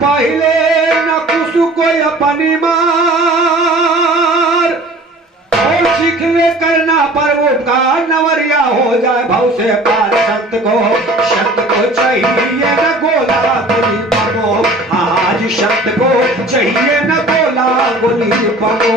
पहले न कुछ कोई अपनी मार और सीखने करना पर वो का नवरिया हो जाए भाव से पार। संत को चाहिए न गोला गोली पगो, आज संत को चाहिए न गोला गोली पगो।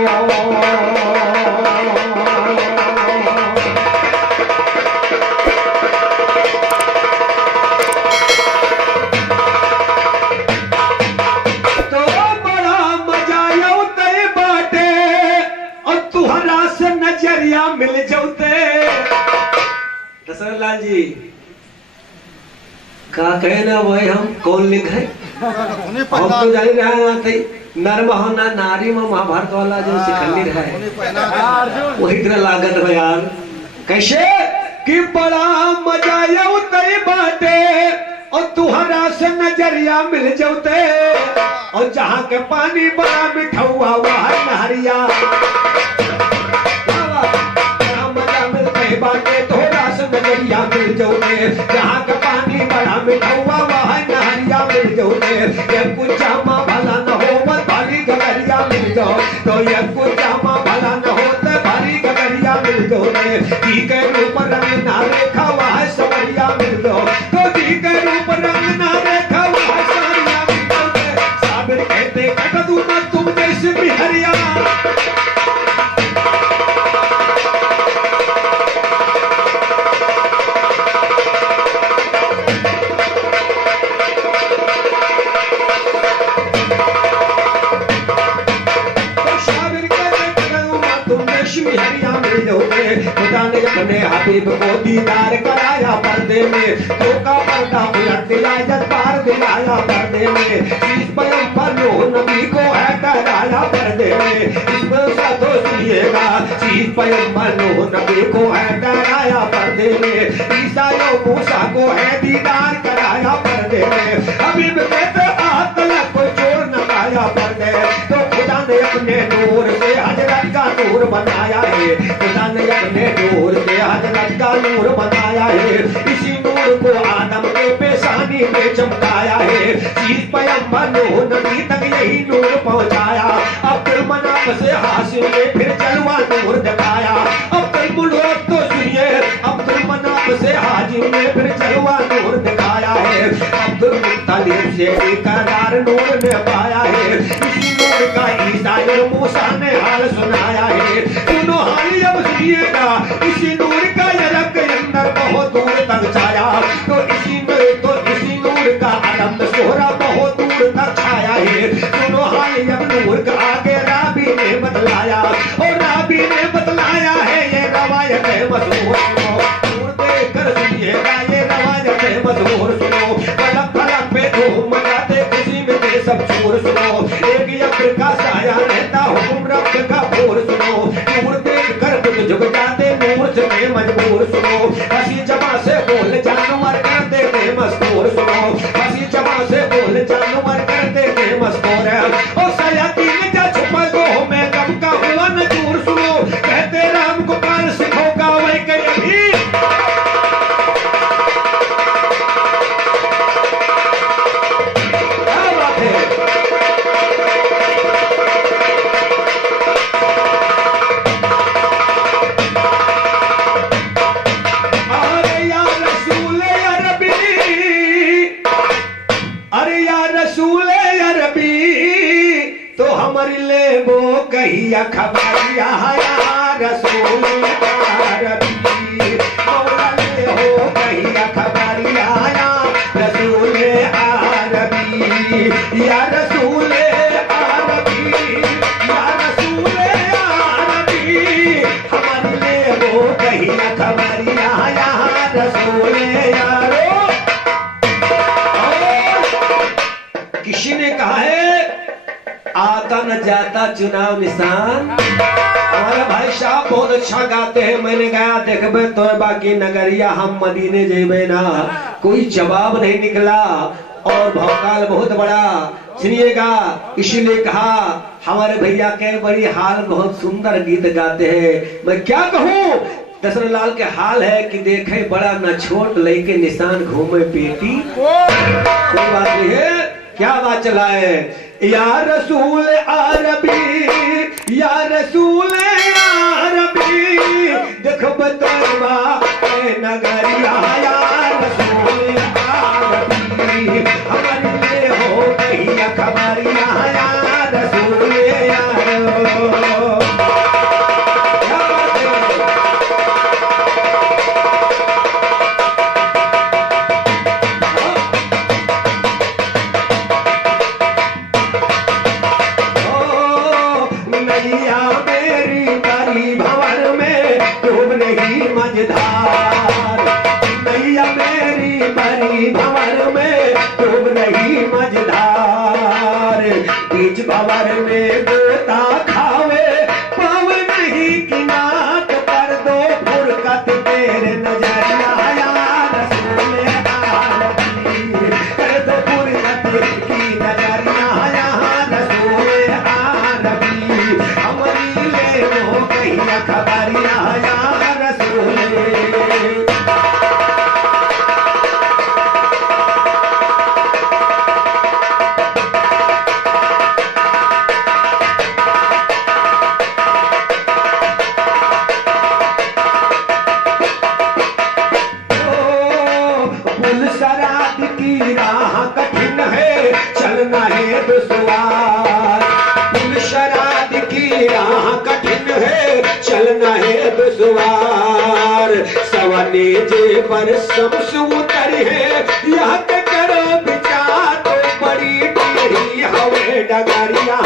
मिल जाते दशरथ लाल जी का कहना वही हम कौन लिखे हम तो जानी रहा थे नर महोना नारी में महाभारत वाला जो सिखंडी रहा है वही तरह लागत है यार। कैसे कि बड़ा मजा आते बाटे और तुहरा से नजरिया मिल जाते और जहाँ के पानी बड़ा मीठा हुआ वहाँ नहरिया बाटे थोड़ा सा नजरिया मिल जाओगे। जहाँ का पानी बड़ा मीठा हुआ वहाँ नहरिया मिल जाओगे। ये कुछ जामा भला न हो मत भारी गगरिया मिल जाओ तो ये कुछ जामा भला न हो तो भारी गगरिया मिल जाओगे। दी के रूप रंग ना रेखा वहाँ सवरिया मिल जाओ तो दी के रूप रंग ना रेखा वहाँ सवरिया मिल जाओगे। साबिर कहते कट दूंगा तुम जैसे बिहरिया। खुदा ने अपने हबीब को दीदार कराया पर्दे में, धोखा पर्दा उलट दिया जज्बार दिलाया पर्दे में। इस पैगंबर नूह नबी को है डराया पर्दे में। इसमें साधो सुनिएगा इस पैगंबर नूह नबी को है डराया पर्दे में। ईसाइयों मूसा को है दीदार कराया पर्दे में। हबीब कहते तलक को चोर न पाया पर्दे तो खुदा ने अपने नूर से हजरत का नूर बनाया है। खुदा ने अपने नूर से हजरत का नूर बनाया है। इसी नूर को आदम के पेशानी में चमकाया है। चीज पैगंबर नूह नबी तक यही नूर पहुंचाया। अब्दुल मनाफ से हासिल ने फिर जलवा नूर दिखाया। अब्दुल मुल्क तो सुनिए अब्दुल मनाफ से हाजिर ने फिर जलवा नूर दिखाया है। अब्दुल मुत्तलिब से करार नूर ने पाया है। इसी नूर का ईसा और मूसा ने हाल सुनाया है। दोनों हाल अब सुनिएगा इसी नूर का यरब के अंदर बहुत दूर तक छाया तो इसी नूर का आलम सोहरा बहुत दूर तक छाया है। दोनों हाल अब नूर का आगे राबी ने बतलाया और राबी ने बतलाया है। ये रवायत है मशहूर सुनो देखकर सुनिएगा ये रवायत है मशहूर सुनो। फलक फलक पे धूम मचाते खुशी में दे सब चूर सुनो। एक यक्र का साया रहता हुक्म रब का भोर सुनो। नूर देख कर कुछ झुक जाते नूर से मजबूर सुनो। हंसी जमा से बोल जानवर कर देते मस्तूर सुनो। हंसी जमा से बोल जानवर कर देते मस्तूर और सयातीन जा छुपा गो मैं कब का हुआ न दूर सुनो। कहते राम को पाल सिखोगा वही कहीं भी कहिया खबरिया रसूल अरबी मौला ले हो कहिया खबरिया रसूल अरबी या रसूल अरबी या रसूल अरबी हमारे ले हो कहिया खबरिया रसूल यारो। किसी ने कहा है आता न जाता चुनाव निशान। हमारे भाई साहब बहुत अच्छा गाते हैं। मैंने गाया देखबे तो बाकी नगरिया हम मदीने जेबे ना। कोई जवाब नहीं निकला और भौकाल बहुत बड़ा। सुनिएगा इसीलिए कहा हमारे भैया के बड़ी हाल बहुत सुंदर गीत गाते हैं। मैं क्या कहूँ दशरथ लाल के हाल है कि देखे बड़ा न छोट लेके निशान घूमे पेटी। कोई बात नहीं है, क्या बात चला है। या रसूल अरबी या रसूल अरबी देख बतरवा नगरिया या रसूल अरबी हमारे लिए हो गई खबरिया या रसूल भवर में गोता खावे पाव नहीं की नाक पर दो फुरकत तेरे नजरिया रसूल आरबी कर दो फुरकत की नजरिया रसूल आरबी हमारी ले हो गई खबरिया रसूल। चलना है दुश्वार सवाने जे पर शम्स उतरी है यहाँ के करो विचार तो बड़ी टेढ़ी हवे डगरिया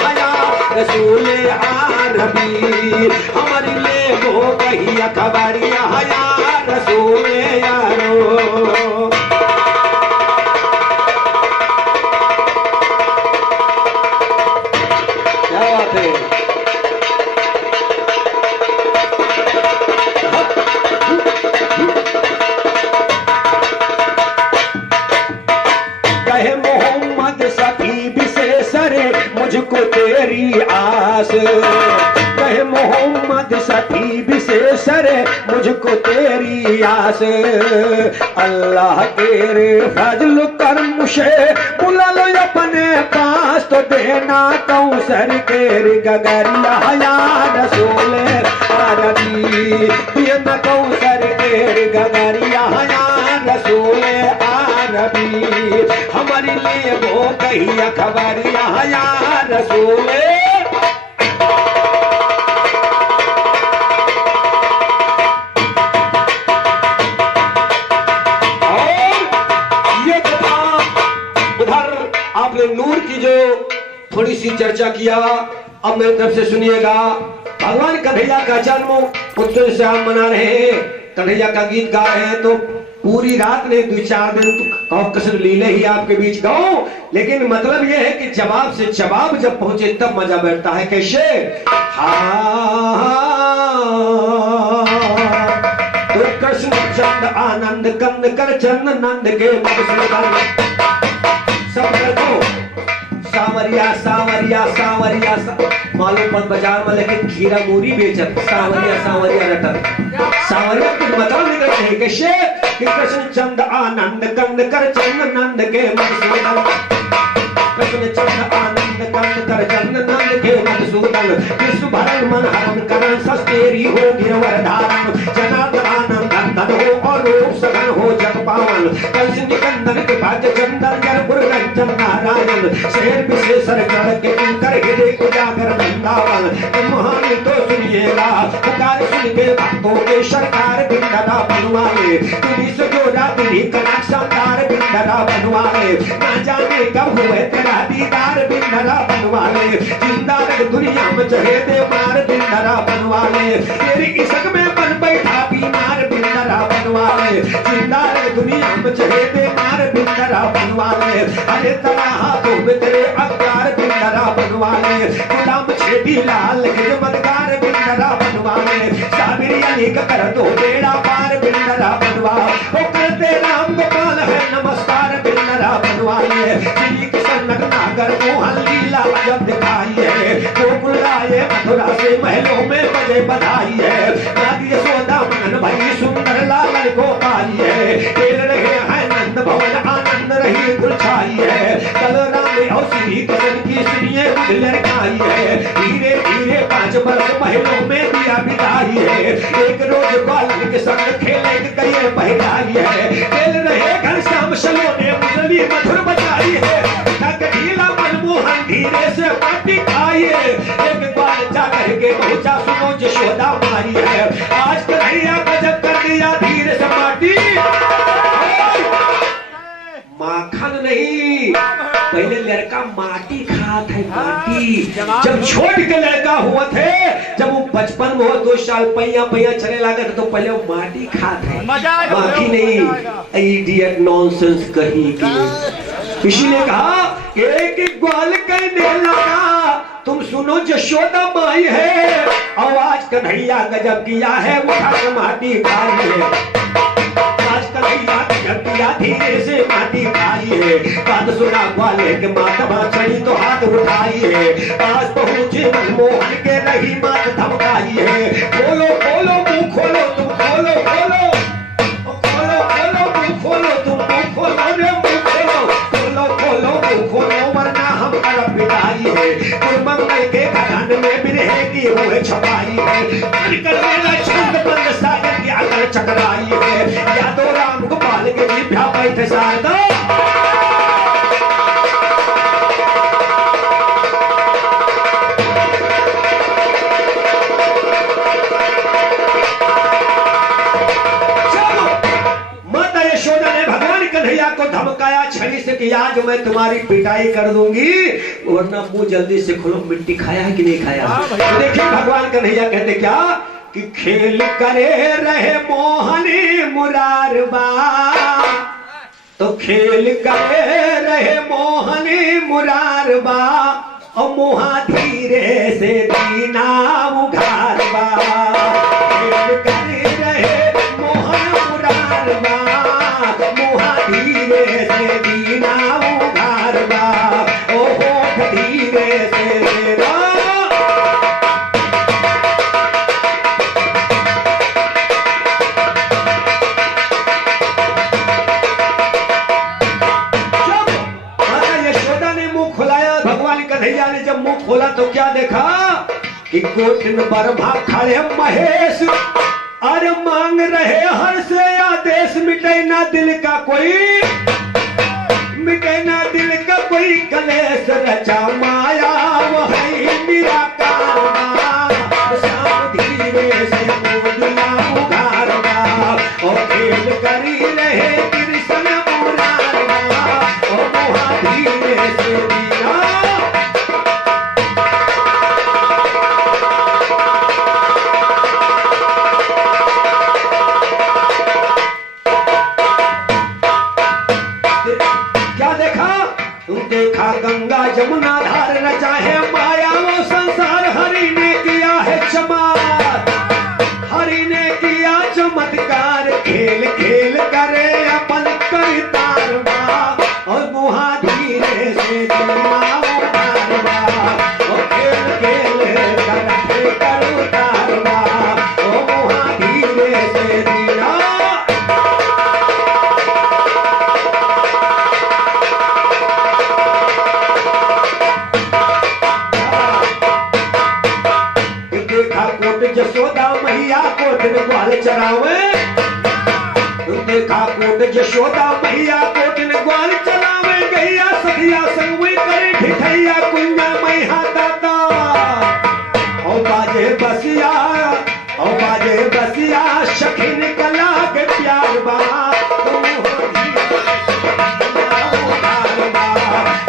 रसूल आरबी हमारी ले हो गई खबरिया रसूल यारो। क्या बात है। मुझको तेरी आस कहे मोहम्मद सती विशेषर मुझको तेरी आस अल्लाह तेरे फजल करम से बुला लो अपने पास तो देना कौसर तेरी गगरिया रसूल अरबी देना कौसर तेरी गगरिया रसूल अरबी हमारे लिए वो कही खबरिया रसूल। आपने नूर की जो थोड़ी सी चर्चा किया, अब मेरी तरफ से सुनिएगा। भगवान कन्हैया का जन्म उत्सव से हम मना रहे हैं, कन्हैया का गीत गा रहे हैं, तो पूरी रात ने 2-4 दिन कसर लीले ही आपके बीच गाऊं, लेकिन मतलब यह है कि जवाब से जवाब जब पहुंचे तब मजा बैठता है। कैसे? तो कृष्ण चंद आनंद कंद कर चंद नंद के सब को सावरिया सावरिया सावरिया मालूम पन बाजार में लेकिन खीरा मूरी बेचत सावरिया सावरिया रटत सावरिया कुछ मतलब निकल रहे। कैसे? कि कृष्ण चंद आनंद कंद कर चंद नंद के मधुसूदन कृष्ण चंद आनंद कंद कर चंद नंद के मधुसूदन विश्व भरण मन हरण करण सस्तेरी हो गिरवर धारण जनार्दन आनंद धन हो और रूप सघन हो जग पावन कंस निकंदन के भाग्य चंदन जरपुर रंजन नारायण शेर विशेषर गढ़ के कर हृदय उजागर वृंदावन महान तो सुनिएगा पुकार सुन के भक्तों के सरकार बिंदरा बनवाए तुझी से जोड़ा तुझी कनक शानदार बिंदरा बनवाए ना जाने कब हुए तेरा दीदार बिंदरा बनवाए जिंदा रख दुनिया में चढ़े दे मार बिंदरा बनवाए तेरी इश्क में बन बैठा बीमार बिंदरा बनवाए जिंदा रख दुनिया में चढ़े दे मार बिंदरा बनवाए अरे तेरा हाथों में तेरे अवतार बिंदरा बनवाए गुलाम छेदी लाल गिरमतकार बिंदरा बनवाए साबिरी अली का कर दो बेड़ा पार बिंदरा बनवा ओ करते राम गोपाल है नमस्कार बिंदरा बनवाए दिल्ली की सन्नत नागर मोहन लीला जब दिखाई है गोकुल राय मथुरा से महलों में बजे बधाई है नादी यशोदा मनन भाई माटी कसम की सुनिए लड़काई है, धीरे धीरे 5 वर्ष महलों में दिया बिताई है। एक रोज बालन के संग खेले गए पहनाई है, खेल रहे घर शाम सलोने मुरली मधुर बजाई है। थक ढीला मनमोहन धीरे से माटी खाई है, एक बार जा करके पहुंचा सुनो यशोदा मारी है। आज कन्हैया गजब कर दिया धीरे से माटी, माखन नहीं, पहले लड़का माटी खात है माटी। जब छोट के लड़का हुआ थे, जब वो बचपन में हो 2 साल पैया चले लगा तो पहले वो माटी खात है, माखी नहीं। इडियट नॉनसेंस कहीं की। इसीलिए कहा एक एक ग्वाल कहने लगा तुम सुनो यशोदा माई है, आवाज कन्हैया गजब किया है, उठा के माटी खाई है। धीरे से माटी खाई है, बात सुना ग्वाले के माथा चढ़ी तो हाथ उठाई है। पास पहुंचे मनमोहन के रही मात धमकाई है। खोलो खोलो मुंह खोलो तुम, खोलो खोलो खोलो खोलो मुंह खोलो तुम, मुंह खोलो रे मुंह खोलो, खोलो खोलो मुंह खोलो वरना हम तरफ पिटाई है। कुलमंगल के घराने में बिरहे की हुए छपाई है, करने छंद बंद सागर की अकल चकराई है। यादव राम गोपाल के जी भ्या बैठे शारदा, माता यशोदा ने भगवान कन्हैया को धमकाया छड़ी से कि आज मैं तुम्हारी पिटाई कर दूंगी वरना मुंह जल्दी से खोलो। मिट्टी खाया है कि नहीं खाया? तो देखिए भगवान कन्हैया कहते क्या कि खेल करे रहे मोहनी मुरारबा, तो खेल करे रहे मोहनी मुरारबा, और मुहा धीरे से दीना उघारबा। खेल करे रहे मोहन मुरारबा, मुहा धीरे से दीना उघारबा, ओ होठ धीरे से देना। कन्हैया ने जब मुंह खोला तो क्या देखा कि गोटिन बर्मा खड़े महेश, अरे मांग रहे हर से आदेश, मिटे ना दिल का कोई, मिटे ना दिल का कोई कलेश, रचा माया वही मेरा कारवा, शाम धीरे से बोलिया उघारवा, और खेल करी रहे कृष्ण मुरारवा, और मुहा धीरे से दिया। देखा गंगा जमुना धार रचा है माया वो संसार, हरि ने किया है चमत्कार, हरि ने किया चमत्कार। खेल खेल करे अपन करतारवा, और मुहा धीरे से दिया उतारवा, और खेल खेल करते करतारवा, और मुहा धीरे से दिया। यशोदा मैया कोट में ग्वाल चरावे, देखा कोट यशोदा मैया कोट में ग्वाल चरावे, गैया सखिया संग में करे ठिठैया कुंजा मैया दादा, और बाजे बसिया, और बाजे बसिया सखी निकला के प्यार बा,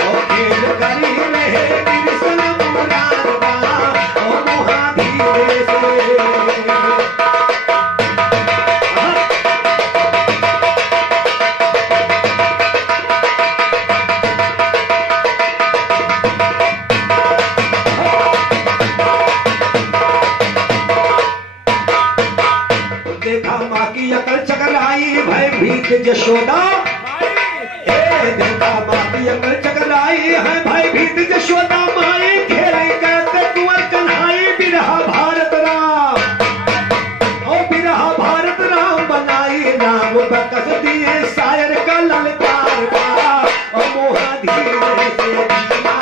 और खेल करी रहे कृष्ण मुरारबा, और मुहा धीरे से। देखा माँ की अकल चकराई भयभीत यशोदा, देखा माँ की अकल चकराई है भयभीत यशोदा माई, खेले करते कुंवर कन्हाई बिरहा भारत राम, और बिरहा भारत राम बनाई राम बकस दिए शायर का ललकार का, और मोहा धीरे से दिया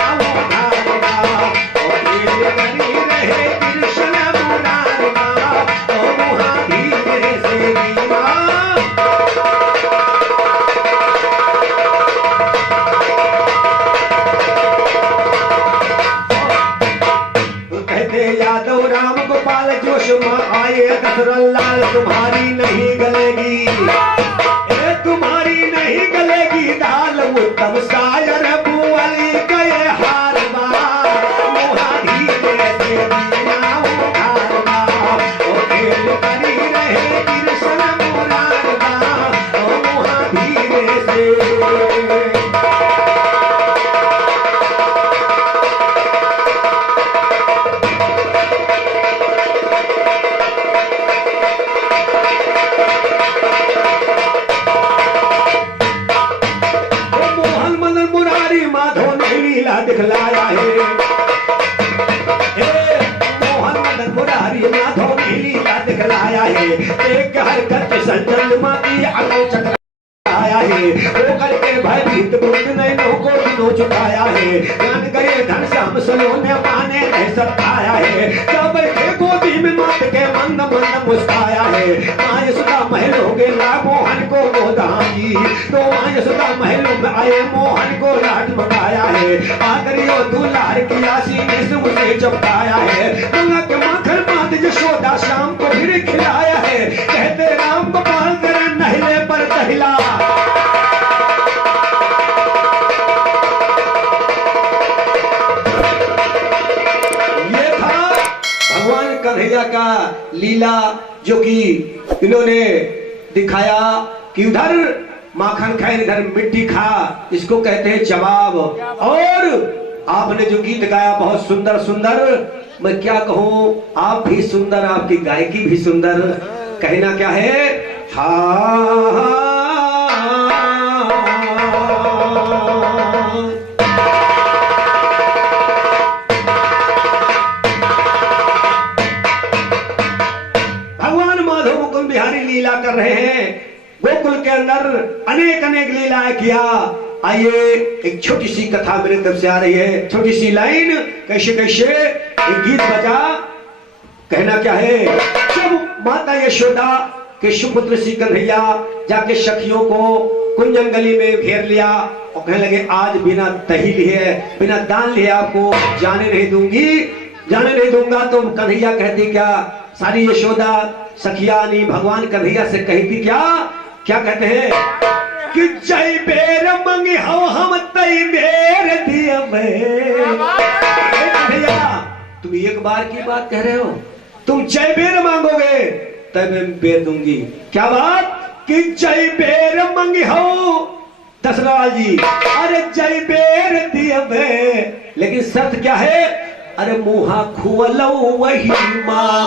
देगी माँ। कहते यादव राम गोपाल जोश में आए दशरथ लाल तुम्हारी नहीं गलेगी, ए तुम्हारी नहीं गलेगी दाल उत्तम शायर बुआली गए हार बा मोहा धीरे से दीना उधार बा ओ खेल करी रहे कृष्ण मुरार बा ओ मोहा धीरे से। दिखलाया है मोहन मदन मुरारी माधव की लीला दिखलाया है, एक हरकत संजल माती आलोचक आया है, वो करके भयभीत बुद्ध नैनों को दिनों चुकाया है, ज्ञान करे धन श्याम सलोने पाने नहीं सताया है, जब बैठे गोदी में मात के मंद मंद मुस्काया है, माय सुधा महलों के ला मोहन को गोदाई, तो माय सुधा महलों में आए मोहन को लाट मंगाया है, आकरियो दुलार की आसी ने से उसे चपकाया है, गंगा के माखन मात यशोदा शाम को फिर खिलाया है, कहते राम गोपाल तेरे नहले पर दहिला। ये था भगवान कन्हैया का लीला जो कि इन्होंने दिखाया कि उधर माखन खाए इधर मिट्टी खा, इसको कहते हैं जवाब। और आपने जो गीत गाया बहुत सुंदर सुंदर, मैं क्या कहूं, आप भी सुंदर, आपकी गायकी भी सुंदर, कहना क्या है हाँ। भगवान माधव मुकुंद बिहारी लीला कर रहे हैं, गोकुल के अंदर अनेक अनेक लीलाएं किया। आइए एक छोटी सी कथा मेरे तरफ से आ रही है, छोटी सी लाइन, कैसे कैसे एक गीत बजा, कहना क्या है। जब माता यशोदा के सुपुत्र श्री कन्हैया जाके सखियों को कुंजन गली में घेर लिया और कहने लगे आज बिना दही लिए बिना दान लिए आपको जाने नहीं दूंगी, जाने नहीं दूंगा। तो कन्हैया कहती क्या, सारी यशोदा सखियानी भगवान कन्हैया से कहती क्या, क्या कहते हैं कि जय बेर मंगी हो हम तई बेर दिया कन्हैया, तुम एक बार की बात कह रहे हो, तुम जय बेर मांगोगे तब मैं बेर दूंगी। क्या बात कि जय बेर मंगी हो दशरथ जी, अरे जय बेर दिया, लेकिन सत्य क्या है, अरे मुहा खुवलो वही माँ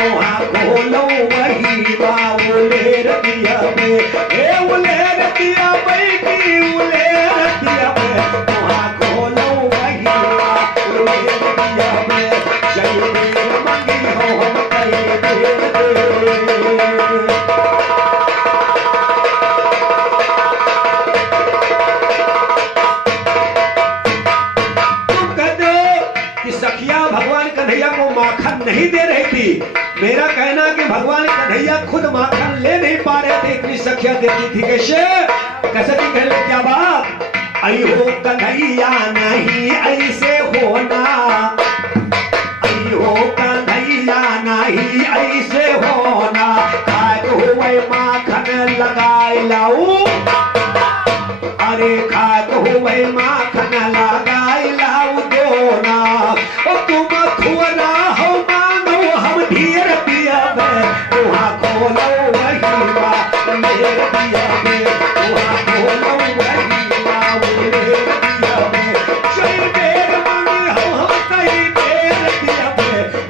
मुहा खोलो वही माँ उलेर दिया उलेर दिया बेटी उलेर दिया मुहा खोलो वही माँ उलेर दिया जय बेर मंगी हो हम कई बेर माखन नहीं दे रही थी। मेरा कहना कि भगवान कन्हैया खुद माखन ले नहीं पा रहे थे, इतनी सखिया देती थी। कैसे कैसे की कहले, क्या बात, आई हो कन्हैया नहीं ऐसे होना, आई हो कन्हैया नहीं ऐसे होना, खाए हुए माखन लगाए लाऊ, अरे खाए हुए माखन लगाए लाऊ दोना, और तुम खुना हो मानो हम धीर दिया वहाँ खोलो वही माँ मेरे दिया वहाँ खोलो वही माँ मेरे दिया जय बेर मंगी हो हम कई बेर दिया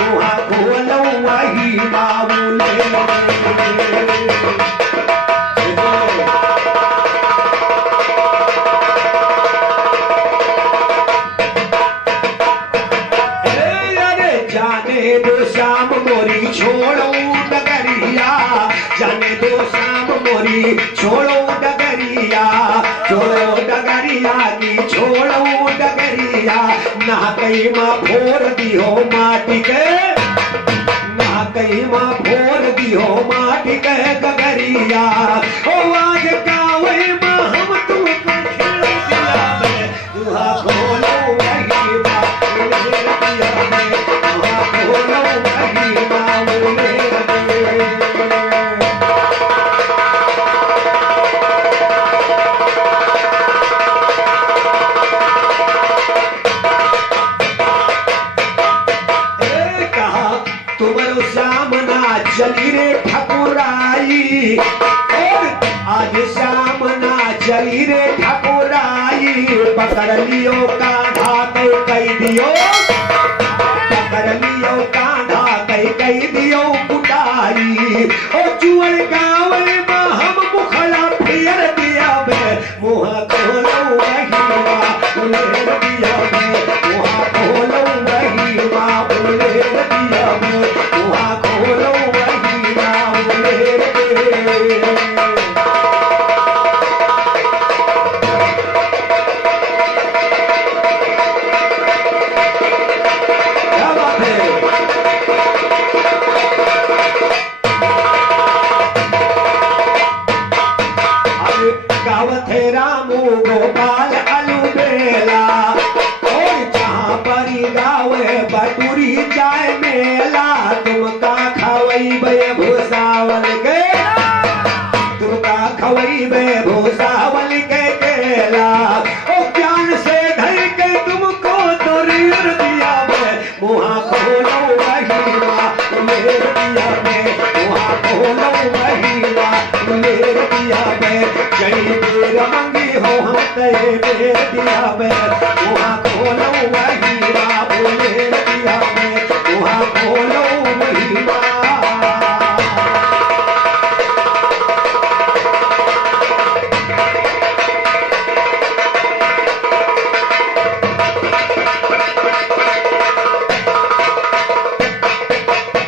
वहाँ खोलो वही माँ छोड़ो डगरिया, जाने दो शाम मोरी छोड़ो डगरिया, छोड़ो डगरिया की छोड़ो डगरिया, ना कहीं माँ फोड़ दी हो माटी के, ना कहीं माँ भोर दियो माटी कह गगरिया ओ आज गावे माँ हम तुमको खेल दिया दुहा खोलो वही माँ मुझे दिया दुहा खोलो वही माँ मुझे चली रे ठकुराई और आज शाम ना चली रे ठकुराई पकड़ लियो कांधा कई दियो पकड़ लियो कांधा कई दियो कुटाई ओ चुअर गावे माँ हम मुखला फेर दिया बे मुँह खोलो वही माँ उलेर दिया बे मुँह खोलो वही माँ उलेर दिया बे मुँह खोलो रामू गोपाल अलूबेला और जहाँ परी गावे बटूरी जाए मेला तुमका खवई बे भूसावल के तुमका खवई बे भूसावल के केला ओ ज्ञान से धर के तुमको तो रीर दिया बे मुँह खोलो वही माँ उलेर दिया बे मुँह खोलो वही माँ उलेर दिया बे जय रमंगी हो हम तेरे बेर दिया मैं वहाँ खोलो वही माँ बोले दिया मैं वहाँ खोलो वही माँ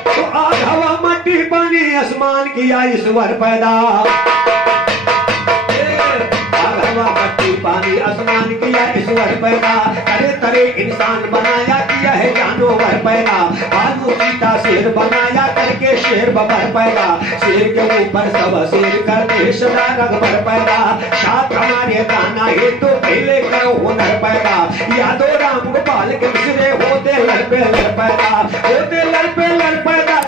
तो आज हवा मट्टी पानी आसमान किया ईश्वर पैदा पानी आसमान किया ईश्वर पैदा तरह तरह इंसान बनाया किया है जानवर पैदा भालू चीता शेर बनाया करके शेर बबर पैदा शेर के ऊपर सब शेर करते सदा रगबर पैदा साथ हमारे गाना है तो पहले करो हुनर पैदा यादो राम गोपाल के मिसरे होते लड़ पे लड़ पैदा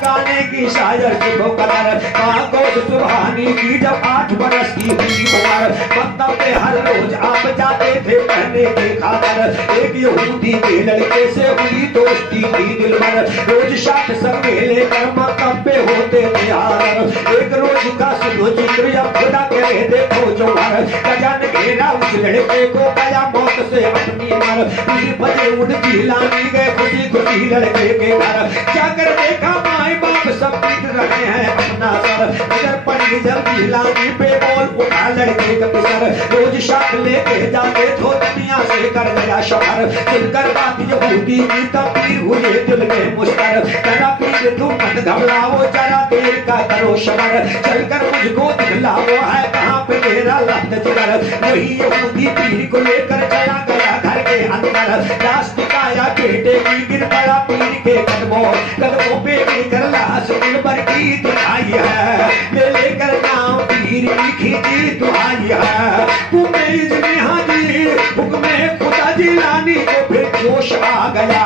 गाने की शायर सिखो कदर काकोस सुबहानी की जब 8 बरस की हुई उम्र मतलब पे हर रोज आप जाते थे पहने के खातर एक यहूदी के लड़के से हुई दोस्ती की दिल भर रोज साथ सब लेकर मतलब पे होते थे हार एक रोज का सुनो जिक्र या खुदा के देखो जो हर गजन घेरा उस लड़के को गया मौत से अपनी मर उसी बजे उनकी लानी गए खुशी खुशी लड़के के घर जाकर देखा माए बाप सब पीट रहे हैं अपना सर नजर पड़ी जल्दी लानी पे बोल उठा लड़के का पिसर रोज शाख लेके जाते थो दुनिया से कर गया शहर सुनकर बात यहूदी की तबीर हुए दिल में मुस्तर जरा पीर तुम मत घबराओ जरा देर का करो शबर चलकर मुझको दिखलाओ है कहाँ पे मेरा लफ्त जिगर वही यहूदी पीर को लेकर चला गया घर के अंदर लाश दिखाया बेटे की गिर पड़ा पीर के कदमों पे लेकर लाश पर की दिखाई है ले लेकर नाम पीर की खींची दुआई है तुम्हें इसमें हाजी हुक्म खुदा जिलानी को फिर जोश आ गया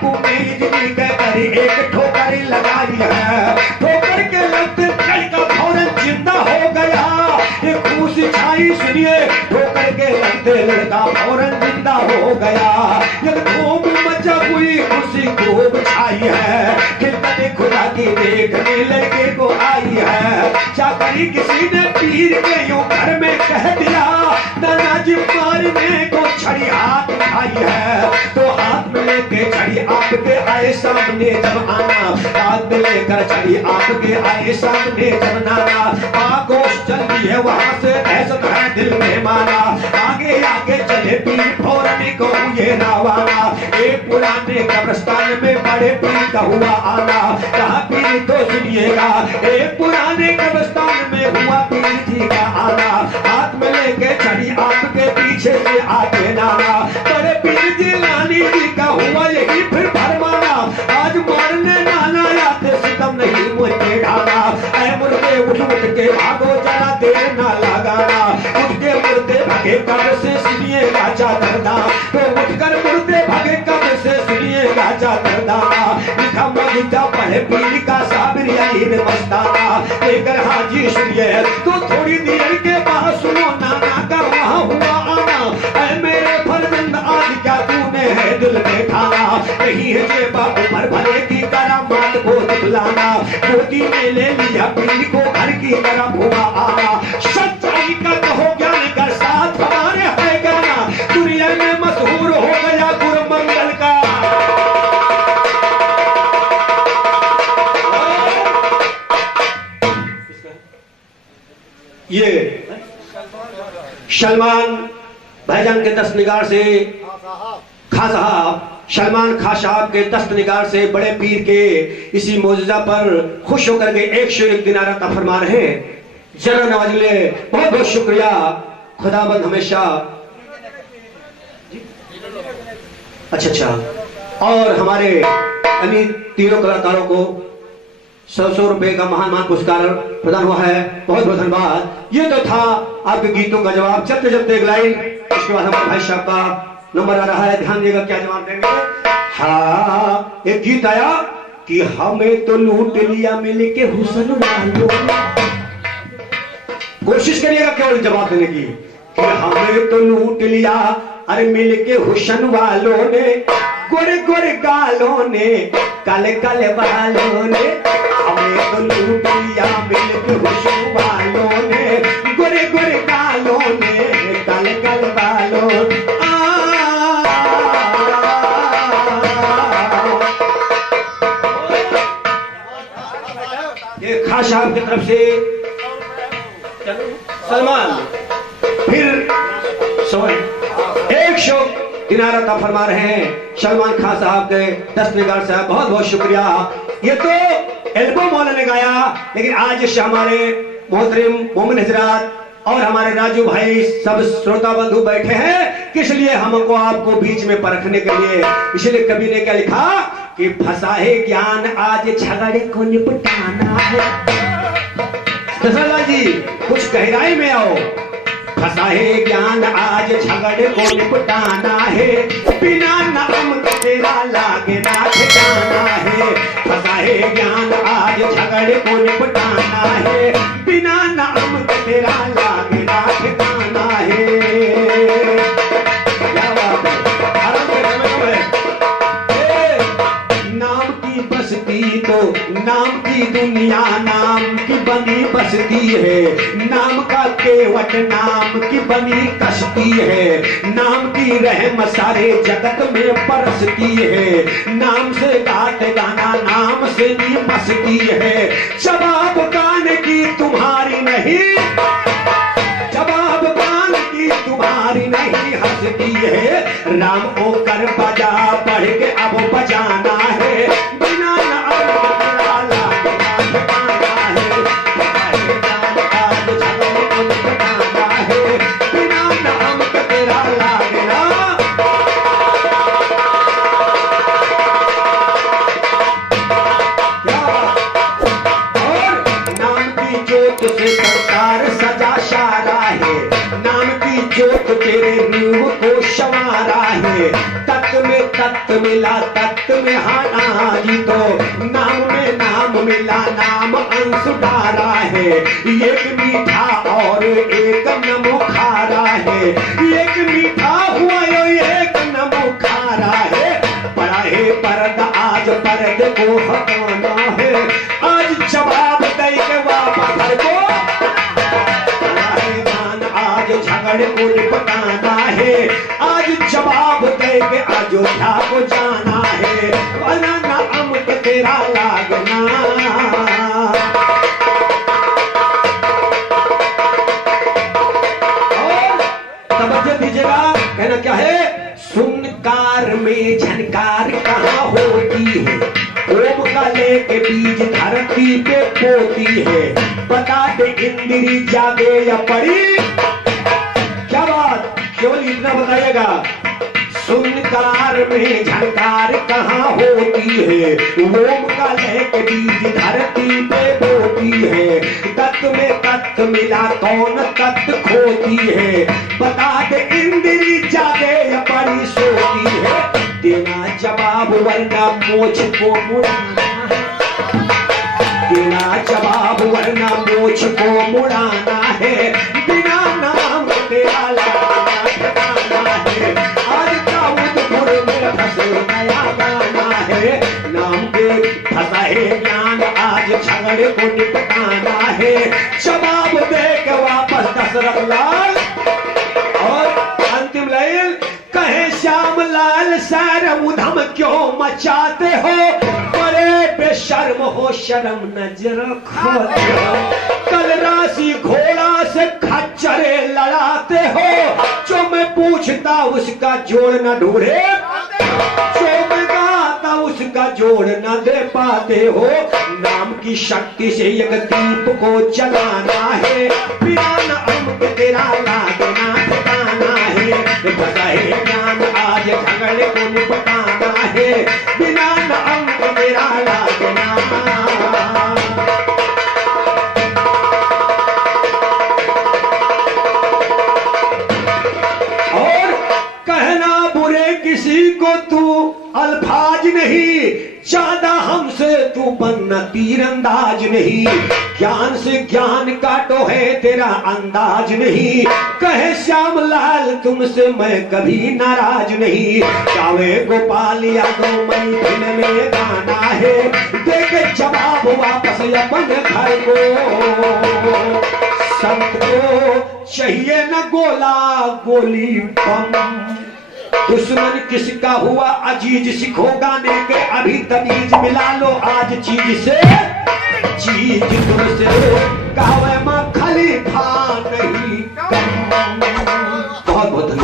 तुम्हें इसमें कहकर एक ठोकर लगाई है ठोकर के लगते लड़का फौरन जिंदा हो गया ये खुशी छाई सुनिए ठोकर के लगते लड़का फौरन जिंदा हो गया ये खूब मचा हुई खुशी खूब छाई है खिलते खुदा की देखने लड़के को आई है चाकरी किसी ने पीर के यूं घर में कह दिया दादाजी मारने को छड़ी हाथ उठाई है तो हाथ में लेके छड़ी आपके आए सामने जब आना हाथ में लेकर छड़ी आपके आए सामने जब नाना आगोश चलती है वहां से दहशत है दिल में माना आगे आगे चले पीर फौरन को ये रवाना एक पुराने कब्रिस्तान में बड़े पीर का हुआ आना कहा पीर तो सुनिएगा एक पुराने कब्रिस्तान में हुआ पीर जी का आना हाथ में लेके छड़ी आपके पीछे से आगे नाना बड़े पीर जी लानी जी का हुआ यही फिर फरमाना आज मारने नाना आते सितम नहीं उठ के भागो जरा देर ना लगाना, उठ के मुर्दे भागे कब्र से सुनिएगा चादरदा, तो उठकर मुर्दे भागे कब्र से सुनिएगा चादरदा। लिखा मगजा पढ़े पीर का साबिर यालीन मस्ताना, लेकर हाजी सुनिए तो थोड़ी देर के बाद सुनो नाना का वहाँ हुआ आना। ऐ मेरे फर्जंद आज क्या तूने है दिल में ठाना, नहीं है जेबा उमर भले की करामात को दिखलाना, गोदी में ले लिया पीर को घर की तरफ हुआ आना। सच्चाई का कहो ज्ञान का साथ हमारे है गाना, दुनिया में मशहूर हो गया गुरुमंगल का। ये सलमान भाईजान के दस्तनिगार से खां साहब, सलमान खां साहब के दस्तनिगार से बड़े पीर के इसी मौजूदा पर खुश होकर के 101 दिनार अता फरमा रहे हैं। जरा नवाजिले बहुत बहुत शुक्रिया, खुदाबंद हमेशा। अच्छा, और हमारे अन्य तीनों कलाकारों को 100 रुपए का महान पुरस्कार प्रदान हुआ है, बहुत बहुत धन्यवाद। ये तो था आपके गीतों का जवाब। चलते चलते एक लाइन, उसके बाद हमारे भाई साहब का नंबर आ रहा है, ध्यान देगा क्या जवाब देंगे। हाँ, एक गीत आया कि हमें तो लूट लिया मिल के हुस्न वालों ने, कोशिश करिएगा केवल जवाब देने की कि हमें तो लूट लिया अरे मिल के हुस्न वालों ने, गोरे गोरे गालों ने, काले काले बालों ने, हमें तो लूट लिया मिल के हुस्न वालों ने, गोरे गोरे गालों ने, काले काले बालों। ये खां साहब की तरफ से सलमान फिर 101 दिनार अता फरमा रहे हैं सलमान खां साहब के दस्तनिगार साहब, बहुत बहुत शुक्रिया। ये तो एल्बम वाले ने गाया, लेकिन आज इससे हमारे मोहतरम मोमिन हजरात और हमारे राजू भाई सब श्रोता बंधु बैठे हैं, किस लिए हमको आपको बीच में परखने के लिए। इसलिए कवि ने क्या लिखा कि फंसाए ज्ञान आज झगड़े को निपटाना है। दशरथ जी कुछ गहराई में आओ। फंसाए ज्ञान आज झगड़े को निपटाना है, बिना नाम तेरा लागे ना ठिकाना है। फंसाए ज्ञान आज झगड़े को निपटाना है, बिना नाम तेरा लागे ना ठिकाना है। क्या बात है, नाम की बस्ती तो नाम की दुनिया नाम की बनी बसती है, नाम का केवट नाम की बनी कश्ती है, नाम की रहम सारे जगत में बरसती है, नाम से गाते गाना नाम से नी मस्ती है। जवाब कान की तुम्हारी नहीं, जवाब कान की तुम्हारी नहीं हंसती है, राम ओ कर बजा पढ़ के अब बजाना है, बिना तेरे रूह को संवारा है, तत्व मिला तत्व में हाना जी, तो नाम में नाम मिला नाम अंश डारा है। एक मीठा और एक नमो खारा है, एक मीठा हुआ एक नमो खारा है। पड़ा है पर्दा आज पर्दे को हटाना है, आज जवाब दे के वापस घर को, आज झगड़े को निपटाना है, आज जवाब दे के अयोध्या को जाना है, बनाना अमृत तेरा लागना। और तवज्जो दीजिएगा, कहना क्या है, सुनकार में झनकार कहाँ होती है, ओम का लेके बीज धरती पे पोती है, बता दे इंद्री जागे या पड़ी। क्या बात, केवल इतना बताइएगा, सुनकार में झनकार कहाँ होती है, ओम का लेके बीज धरती पे बोती है, तत्व मिला कौन तत्व खोती है, बता दे इंद्री जागे या बड़ी सोती है, देना जवाब वरना मोछ को मुड़ाना, देना जवाब वरना मोछ को मुड़ाना है, बिना नाम तेरा लाना ठिकाना है, आज दाऊदपुर में फंसे नया गाना है, नाम के फंसा है ज्ञान आज झगड़े को निपटाना है, जवाब दे के वापस दशरथ लाल। और अंतिम लाइन कहे श्याम लाल सैर उधम क्यों मचाते हो, बड़े बेशर्म हो शर्म नजर खोते हो, कल राशि घोड़ा से खच्चरे लड़ाते हो, जो मैं पूछता उसका जोड़ न ढूंढे, जो मैं गाता उसका जोड़ न दे पाते हो, नाम की शक्ति से एक दीप को जलाना है, बिना नाम के तेरा लादना ठिकाना है, बताए ज्ञान आज झगड़े को निपटाना है, बिना नाम के तेरा लादना। और कहना बुरे किसी को तू अल्फाज नहीं, ज्यादा हमसे तू बनना तीरंदाज नहीं, ज्ञान से ज्ञान काटो है तेरा अंदाज नहीं, कहे श्याम लाल तुमसे मैं कभी नाराज नहीं, गावे गोपाल यादव मैथिल में गाना है, देख जवाब वापस अपन घर को, संत को चाहिए न गोला गोली बम, दुश्मन किसका हुआ अजीज सिखो गाने के अभी तमीज मिला लो आज चीज से, चीज तुमसे गावे मां खलीफा नहीं, बहुत बहुत